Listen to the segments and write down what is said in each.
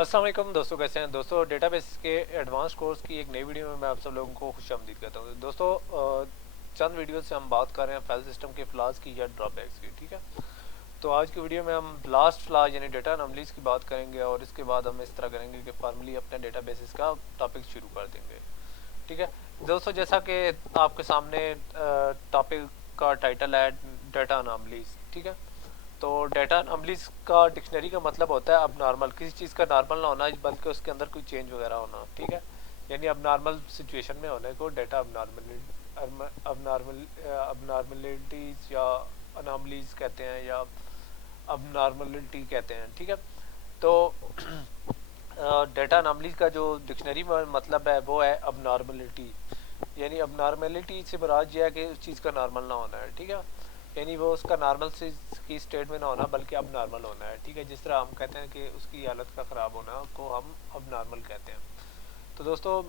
अस्सलाम वालेकुम दोस्तों, कैसे हैं दोस्तों। डेटाबेस के एडवांस कोर्स की एक नई वीडियो में मैं आप सब लोगों को खुशामदीद कहता हूँ। दोस्तों चंद वीडियो से हम बात कर रहे हैं फाइल सिस्टम के फ्लास की या ड्रॉबैक्स की। ठीक है, तो आज की वीडियो में हम लास्ट फ्ला यानी डेटा अनोमलीज की बात करेंगे और इसके बाद हम इस तरह करेंगे कि फार्मली अपने डेटाबेसिस का टॉपिक शुरू कर देंगे। ठीक है दोस्तों, जैसा कि आपके सामने टॉपिक का टाइटल है डेटा अनोमलीज। ठीक है, तो डेटा अनोमलीज का डिक्शनरी का मतलब होता है अब नॉर्मल, किसी चीज़ का नॉर्मल ना होना बल्कि उसके अंदर कोई चेंज वगैरह होना। ठीक है, यानी अब नॉर्मल सिचुएशन में होने को डेटा अब नॉर्मलिटीज या अनोमलीज कहते हैं या अब नॉर्मलिटी कहते हैं। ठीक है, तो डेटा अनोमलीज का जो डिक्शनरी में मतलब है वो है अब नॉर्मलिटी, यानी अब नॉर्मलिटी से मुराद ये है कि उस चीज़ का नॉर्मल ना होना है। ठीक है, यानी वो उसका नॉर्मल की स्टेट में ना होना बल्कि अब नॉर्मल होना है। ठीक है, जिस तरह हम कहते हैं कि उसकी हालत का ख़राब होना को हम अब नॉर्मल कहते हैं। तो दोस्तों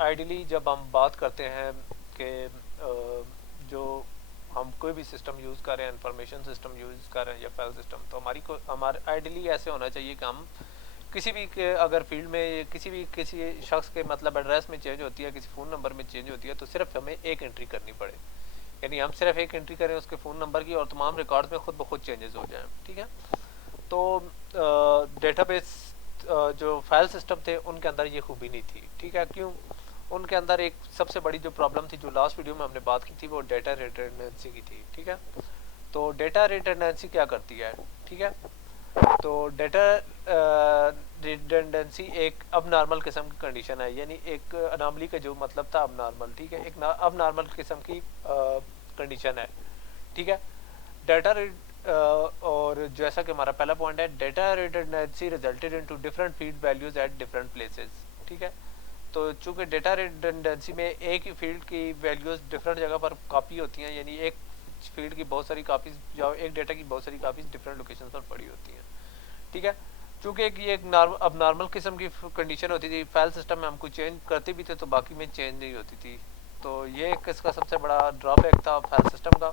आइडियली जब हम बात करते हैं कि जो हम कोई भी सिस्टम यूज़ कर रहे हैं, इंफॉर्मेशन सिस्टम यूज़ कर रहे हैं या फाइल सिस्टम, तो हमारे आइडियली ऐसे होना चाहिए कि हम किसी भी के अगर फील्ड में किसी शख्स के मतलब एड्रेस में चेंज होती है, किसी फ़ोन नंबर में चेंज होती है, तो सिर्फ हमें एक एंट्री करनी पड़े, यानी हम सिर्फ एक एंट्री करें उसके फ़ोन नंबर की और तमाम रिकॉर्ड्स में खुद ब खुद चेंजेस हो जाएं। ठीक है, तो डेटाबेस जो फाइल सिस्टम थे उनके अंदर ये खूबी नहीं थी। ठीक है, क्यों? उनके अंदर एक सबसे बड़ी जो प्रॉब्लम थी, जो लास्ट वीडियो में हमने बात की थी, वो डेटा रिडंडेंसी की थी। ठीक है, तो डेटा रिडंडेंसी क्या करती है? ठीक है, तो डेटा रिडंडेंसी एक अब नॉर्मल किस्म की कंडीशन है, यानी एक अनामली का जो मतलब था अब नॉर्मल। ठीक है, एक अब नॉर्मल किस्म की कंडीशन है। ठीक है, डेटा और जैसा कि हमारा पहला पॉइंट है, data redundancy resulted into different field values at different places. ठीक है, तो चूंकि डेटा रिडंडेंसी में एक ही फील्ड की वैल्यूज डिफरेंट जगह पर कॉपी होती हैं, यानी एक फील्ड की बहुत सारी कापीज या एक डेटा की बहुत सारी कापीज डिफरेंट लोकेशन पर पड़ी होती हैं। ठीक है, चूंकि ये एक अब नॉर्मल किस्म की कंडीशन होती थी, फाइल सिस्टम में हम कुछ चेंज करते भी थे तो बाकी में चेंज नहीं होती थी, तो ये इसका सबसे बड़ा ड्रॉबैक था फाइल सिस्टम का।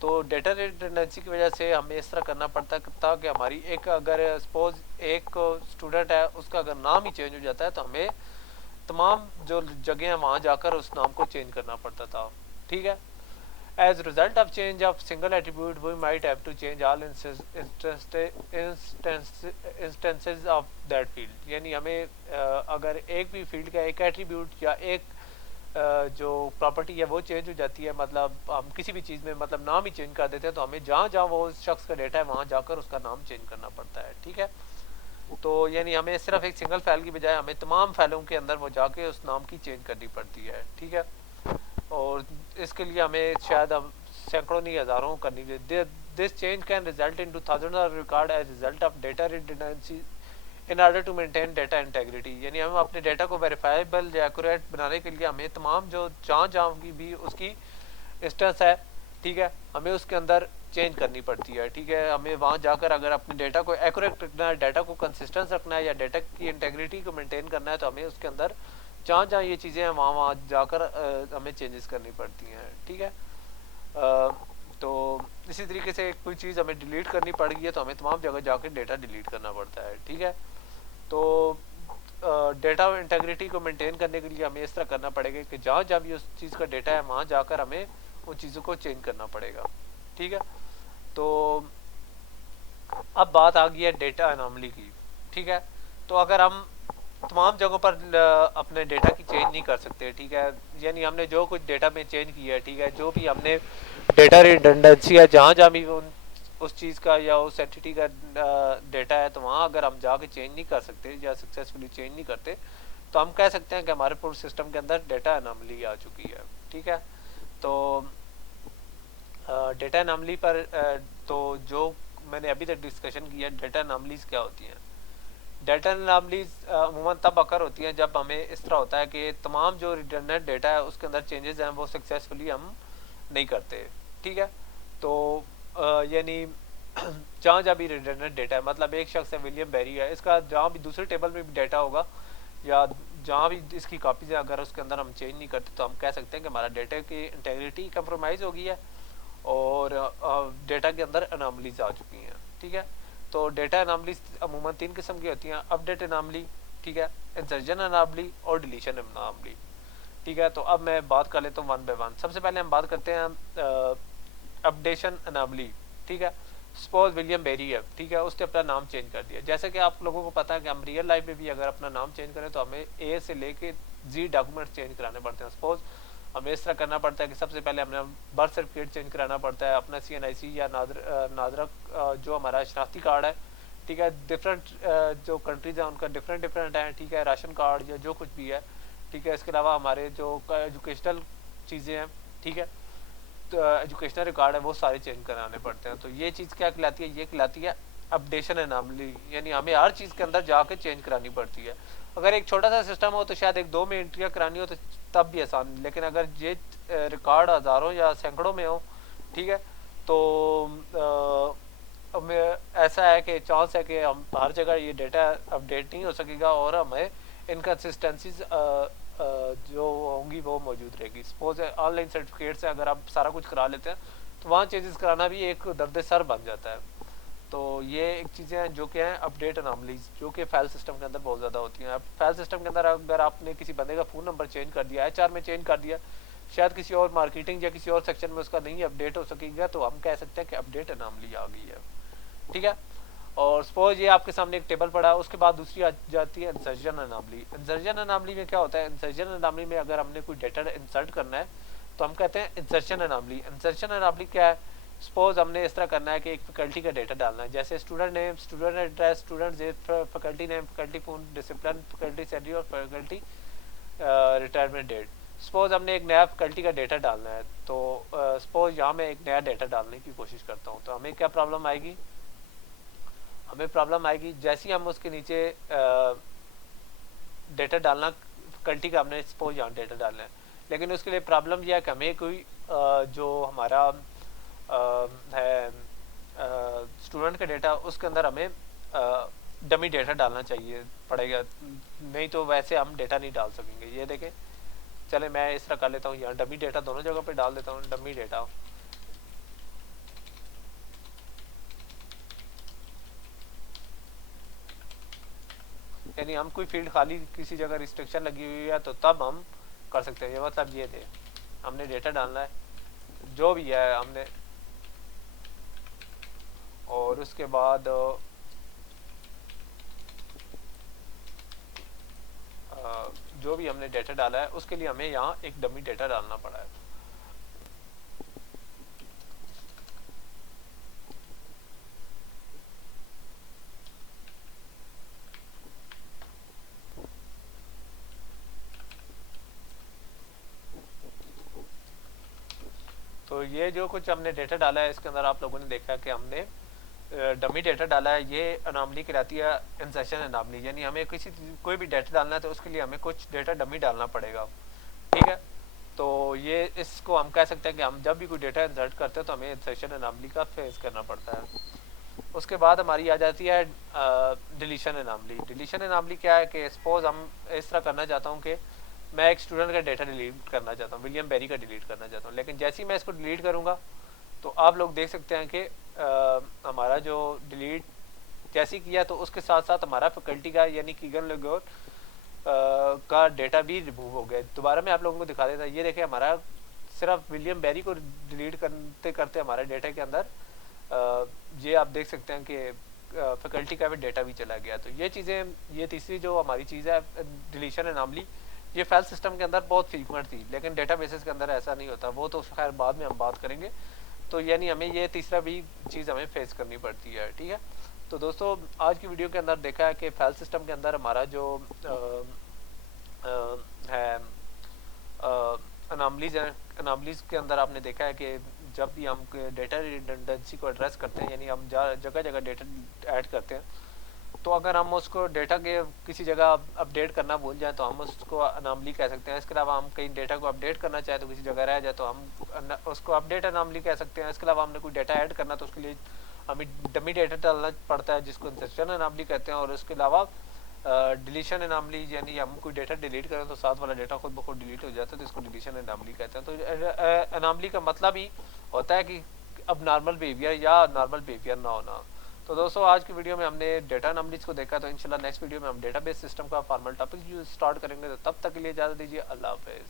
तो डेटा रिडंडेंसी की वजह से हमें इस तरह करना पड़ता था कि हमारी एक अगर सपोज एक स्टूडेंट है, उसका अगर नाम ही चेंज हो जाता है तो हमें तमाम जो जगह हैं वहाँ जाकर उस नाम को चेंज करना पड़ता था। ठीक है, as a result of change of single attribute we might have to change all instances of that field, यानी हमें अगर एक भी फील्ड का एक एट्रीब्यूट या एक जो प्रॉपर्टी है वो चेंज हो जाती है, मतलब हम किसी भी चीज़ में मतलब नाम ही चेंज कर देते हैं, तो हमें जहाँ जहाँ वो उस शख्स का डेटा है वहाँ जाकर उसका नाम चेंज करना पड़ता है। ठीक है, तो यानी हमें सिर्फ एक सिंगल फाइल की बजाय हमें तमाम फाइलों के अंदर वो जाके उस नाम की चेंज करनी पड़ती है। ठीक है, और इसके लिए हमें शायद अब सैकड़ों नहीं हज़ारों करनी चाहिए। This change can result in 2000 of record as result of data redundancy in order to maintain data integrity, यानी हम अपने डेटा को वेरीफाइबल या एक्यूरेट बनाने के लिए हमें तमाम जो जहाँ जहाँ की भी उसकी इंस्टेंस है, ठीक है, हमें उसके अंदर चेंज करनी पड़ती है। ठीक है, हमें वहाँ जाकर अगर अपने डेटा को एक्यूरेट रखना है, डाटा को कंसिस्टेंस रखना है या डाटा की इंटेग्रिटी को मेंटेन करना है, तो हमें उसके अंदर जहाँ जहाँ ये चीज़ें हैं वहाँ वहाँ जाकर हमें चेंजेस करनी पड़ती हैं। ठीक है, तो इसी तरीके से कोई चीज़ हमें डिलीट करनी पड़ गई है तो हमें तमाम जगह जाकर डेटा डिलीट करना पड़ता है। ठीक है, तो डेटा इंटेग्रिटी को मेंटेन करने के लिए हमें इस तरह करना पड़ेगा कि जहाँ जहाँ भी उस चीज़ का डेटा है वहाँ जाकर हमें उन चीज़ों को चेंज करना पड़ेगा। ठीक है, तो अब बात आ गई है डेटा अनोमली की। ठीक है, तो अगर हम तमाम जगहों पर अपने डेटा की चेंज नहीं कर सकते। ठीक है, यानी हमने जो कुछ डेटा में चेंज किया है, ठीक है, जो भी हमने डेटा रिडंडेंसी है जहाँ जहाँ भी उस चीज़ का या उस एंटिटी का डेटा है, तो वहाँ अगर हम जाके चेंज नहीं कर सकते या सक्सेसफुली चेंज नहीं करते, तो हम कह सकते हैं कि हमारे पूरे सिस्टम के अंदर डेटा अनोमली आ चुकी है। ठीक है, तो डेटा अनोमली पर तो जो मैंने अभी तक डिस्कशन किया, डेटा अनोमलीज क्या होती हैं। डेटा अनोमलीज अमूमन तब अकर होती हैं जब हमें इस तरह होता है कि तमाम जो रिडंडेंट डेटा है उसके अंदर चेंजेस हैं वो सक्सेसफुली हम नहीं करते। ठीक है, तो यानी जहाँ जहाँ भी रिडंडेंट डेटा है, मतलब एक शख्स है विलियम बेरी है, इसका जहाँ भी दूसरे टेबल में भी डेटा होगा या जहाँ भी इसकी कापीज है, अगर उसके अंदर हम चेंज नहीं करते तो हम कह सकते हैं कि हमारा डेटा की इंटेग्रिटी कंप्रोमाइज़ हो गई है और डेटा के अंदर अनामलीज आ चुकी हैं। ठीक है, तो डेटा अनामलीज अमूमन 3 किस्म की होती हैं, अपडेट अनामली, ठीक है, इंसर्जन अनामली और डिलीशन अनामली। ठीक है, तो अब मैं बात कर लेता हूँ वन बाय वन। सबसे पहले हम बात करते हैं अपडेशन अनामली। ठीक है, सपोज विलियम बेरी है, ठीक है, उसने अपना नाम चेंज कर दिया। जैसे कि आप लोगों को पता है कि हम रियल लाइफ में भी अगर अपना नाम चेंज करें तो हमें ए से लेके जी डॉक्यूमेंट चेंज कराने पड़ते हैं। सपोज हमें इस तरह करना पड़ता है कि सबसे पहले हमें बर्थ सर्टिफिकेट चेंज कराना पड़ता है, अपना CNIC या नादरक जो हमारा शनाख्ती कार्ड है, ठीक है, डिफरेंट जो कंट्रीज हैं उनका डिफरेंट डिफरेंट है, ठीक है, राशन कार्ड या जो कुछ भी है, ठीक है। इसके अलावा हमारे जो एजुकेशनल चीज़ें हैं, ठीक है, तो एजुकेशनल रिकॉर्ड है वो सारे चेंज कराने पड़ते हैं। तो ये चीज़ क्या कहलाती है, ये कहलाती है अपडेशन एनामली, यानी हमें हर चीज़ के अंदर जाके चेंज करानी पड़ती है। अगर एक छोटा सा सिस्टम हो तो शायद 1-2 में एंट्रियाँ करानी हो तो तब भी आसान, लेकिन अगर ये रिकॉर्ड हज़ारों या सैकड़ों में हो, ठीक है, तो ऐसा है कि चांस है कि हम हर जगह ये डेटा अपडेट नहीं हो सकेगा और हमें इनकन्सिस्टेंसीज जो होंगी वो मौजूद रहेगी। सपोज ऑनलाइन सर्टिफिकेट से अगर आप सारा कुछ करा लेते हैं तो वहाँ चेंजेस कराना भी एक दर्द सर बन जाता है। तो ये एक चीज़ें हैं जो कि हैं अपडेट अनामलीज, जो कि फाइल सिस्टम के अंदर बहुत ज़्यादा होती हैं। अब फाइल सिस्टम के अंदर अगर आपने किसी बंदे का फ़ोन नंबर चेंज कर दिया, HR में चेंज कर दिया, शायद किसी और मार्केटिंग या किसी और सेक्शन में उसका नहीं अपडेट हो सकेगा, तो हम कह सकते हैं कि अपडेट अनामली आ गई है। ठीक है, और सपोज ये आपके सामने एक टेबल पड़ा है, उसके बाद दूसरी आ जाती है इंसर्जन अनामली। इंसर्जन अनामली में क्या होता है, इंसर्जन अनामली में अगर हमने कोई डेटा इंसर्ट करना है तो हम कहते हैं इंसर्शन अनामली। इंसर्शन अनामली क्या है, सपोज हमने इस तरह करना है कि एक फैकल्टी का डेटा डालना है, जैसे student name, student address, student faculty name, faculty phone, discipline, faculty salary और फैकल्टी रिटायरमेंट डेट। सपोज हमने एक नया फैकल्टी का डेटा डालना है, तो सपोज यहाँ मैं एक नया डेटा डालने की कोशिश करता हूँ, तो हमें क्या प्रॉब्लम आएगी, हमें प्रॉब्लम आएगी जैसे ही हम उसके नीचे डेटा डालना, फैकल्टी का हमने सपोज यहाँ डेटा डालना है, लेकिन उसके लिए प्रॉब्लम यह है कि हमें कोई जो हमारा है स्टूडेंट का डेटा, उसके अंदर हमें डमी डेटा डालना चाहिए पड़ेगा, नहीं तो वैसे हम डेटा नहीं डाल सकेंगे। ये देखें, चले मैं इस तरह कर लेता हूँ, यहाँ डमी डेटा दोनों जगह पे डाल देता हूँ, डमी डेटा। यानी हम कोई फील्ड खाली किसी जगह रिस्ट्रिक्शन लगी हुई है तो तब हम कर सकते हैं। ये मतलब ये थे, हमने डेटा डालना है जो भी है हमने, और उसके बाद जो भी हमने डेटा डाला है उसके लिए हमें यहाँ एक डमी डेटा डालना पड़ा है। तो ये जो कुछ हमने डेटा डाला है इसके अंदर आप लोगों ने देखा कि हमने डमी डेटा डाला है। ये अनामली कहलाती है इंसर्शन अनामली, यानी हमें कोई भी डेटा डालना है तो उसके लिए हमें कुछ डेटा डमी डालना पड़ेगा। ठीक है, तो ये इसको हम कह सकते हैं कि हम जब भी कोई डेटा इंसर्ट करते हैं तो हमें इंसर्शन अनामली का फेस करना पड़ता है। उसके बाद हमारी आ जाती है डिलीशन अनामली। डिलीशन अनामली क्या है कि सपोज हम इस तरह करना चाहता हूँ कि मैं एक स्टूडेंट का डेटा डिलीट करना चाहता हूँ, विलियम बेरी का डिलीट करना चाहता हूँ, लेकिन जैसे ही मैं इसको डिलीट करूँगा तो आप लोग देख सकते हैं कि हमारा जो डिलीट जैसे किया तो उसके साथ साथ हमारा फैकल्टी का यानी कीगन लेगोर का डेटा भी रिमूव हो गया। दोबारा मैं आप लोगों को दिखा देता, ये देखें हमारा सिर्फ विलियम बेरी को डिलीट करते करते हमारे डेटा के अंदर ये आप देख सकते हैं कि फैकल्टी का भी डेटा भी चला गया। तो ये चीज़ें, ये तीसरी जो हमारी चीज़ है डिलीशन अनामली, ये फाइल सिस्टम के अंदर बहुत फ्रीक्वेंट थी, लेकिन डेटा बेसिस के अंदर ऐसा नहीं होता, वो तो खैर बाद में हम बात करेंगे। तो यानी हमें ये तीसरा भी चीज़ हमें फेस करनी पड़ती है। ठीक है, तो दोस्तों आज की वीडियो के अंदर देखा है कि फाइल सिस्टम के अंदर हमारा जो है अनामलीज हैं, अनामलीज के अंदर आपने देखा है कि जब भी हम डेटा रिडंडेंसी को एड्रेस करते हैं, यानी हम जगह जगह डेटा ऐड करते हैं, तो अगर हम उसको डेटा के किसी जगह अपडेट करना भूल जाए तो हम उसको अनामली कह सकते हैं। इसके अलावा हम कहीं डेटा को अपडेट करना चाहे तो किसी जगह रह जाए तो हम उसको अपडेट अनामली कह सकते हैं। इसके अलावा हमने कोई डेटा ऐड करना तो उसके लिए हमें डमी डेटा डालना पड़ता है जिसको इंसर्शन अनामली कहते हैं। और उसके अलावा डिलीशन एनामली, यानी हम कोई डेटा डिलीट करें तो साथ वाला डेटा खुद ब खुद डिलीट हो जाता है, तो इसको डिलीशन एनामली कहते हैं। तो एनामली का मतलब ही होता है कि अब नॉर्मल बिहेवियर या नॉर्मल बिहेवियर ना होना। तो दोस्तों आज की वीडियो में हमने डेटा एनामलीज को देखा, तो इंशाल्लाह नेक्स्ट वीडियो में हम डेटाबेस सिस्टम का फॉर्मल टॉपिक स्टार्ट करेंगे। तो तब तक के लिए इजाज़त दीजिए, अल्लाह हाफिज़।